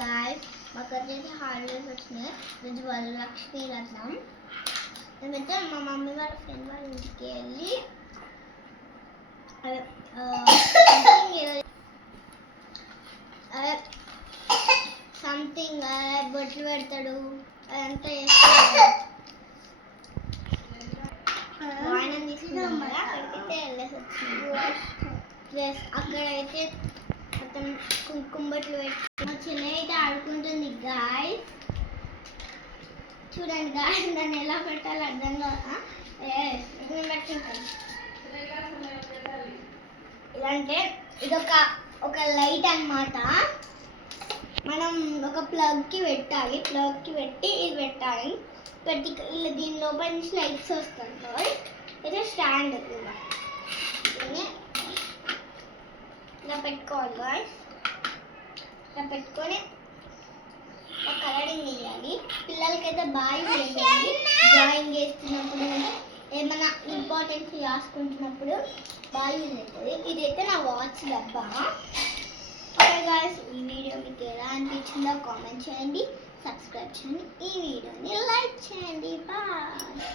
Guys మాకు వచ్చేసి holidays వచ్చినాయి. రోజు వాళ్ళు లక్ష్మీ రథం మేమైతే మా మమ్మీ వాళ్ళ ఫ్రెండ్ వాళ్ళ ఇంటికి వెళ్ళి సంథింగ్ బొట్లు పెడతాడు అదంతా వాయినం తీసుకున్నాం కదా అక్కడికైతే వెళ్ళేసి వచ్చింది. అక్కడైతే మొత్తం కుంకుమట్లు పెట్టి మా చెల్లి అయితే ఆడుకుంటుంది గాయస్. చూడండి గాయస్ దాన్ని ఎలా పెట్టాలి అర్థం కాదా పెట్టింటాను. ఇదంటే ఇదొక లైట్ అన్నమాట. మనం ఒక ప్లగ్కి పెట్టాలి, ప్లగ్కి పెట్టి ఇది పెట్టాలి. పెట్టి ఇలా దీని లోపల నుంచి లైట్స్ వస్తాయి. అయితే స్టాండ్ ఇలా పెట్టుకోవాలి గాయస్. ఇలా పెట్టుకొని కలరింగ్ వేయాలి. పిల్లలకైతే బాగా వేయాలి. డ్రాయింగ్ వేస్తున్నప్పుడు ఏమైనా ఇంపార్టెన్స్ రాసుకుంటున్నప్పుడు బాగా యూజ్ అవుతుంది. ఇదైతే నా వాచ్ డబ్బా. ఓకే గాయస్, ఈ వీడియో మీకు ఎలా అనిపించిందో కామెంట్ చేయండి, సబ్స్క్రైబ్ చేయండి, ఈ వీడియోని లైక్ చేయండి. బాయ్.